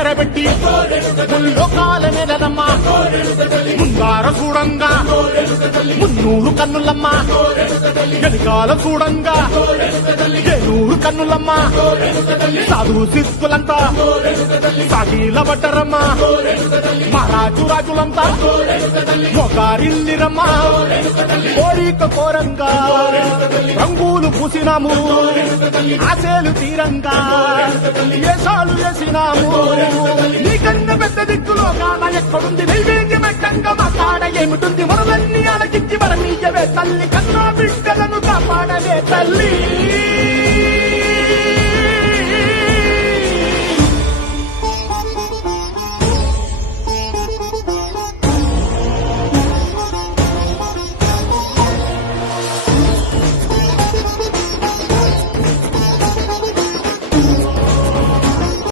ఎరబెట్టి ముల్లోకాల నెలలమ్మ ముందార చూడంగా మున్నూరు కన్నులమ్మ వెనకాల చూడంగా ఏనూరు కన్నులమ్మ సాధువు సిద్ధులంతా సాగిల పడ్డరమ్మ మహారాజు రాజులంతా మొగారిల్లిరమ్మ కోరిక కోరంగా రంగులు పూసినాము ఆశలు తీరంగా ఏసాలు వేసినాము నీకన్నా పెద్ద దిక్కులో కాన ఎక్కడుంది నైవేద్యం ఎక్కంగా మా కాడ ఏమిటుంది మనలన్నీ ఆలకించి వరనీయవే తల్లి కన్నా బిడ్డలను కాపాడవే తల్లి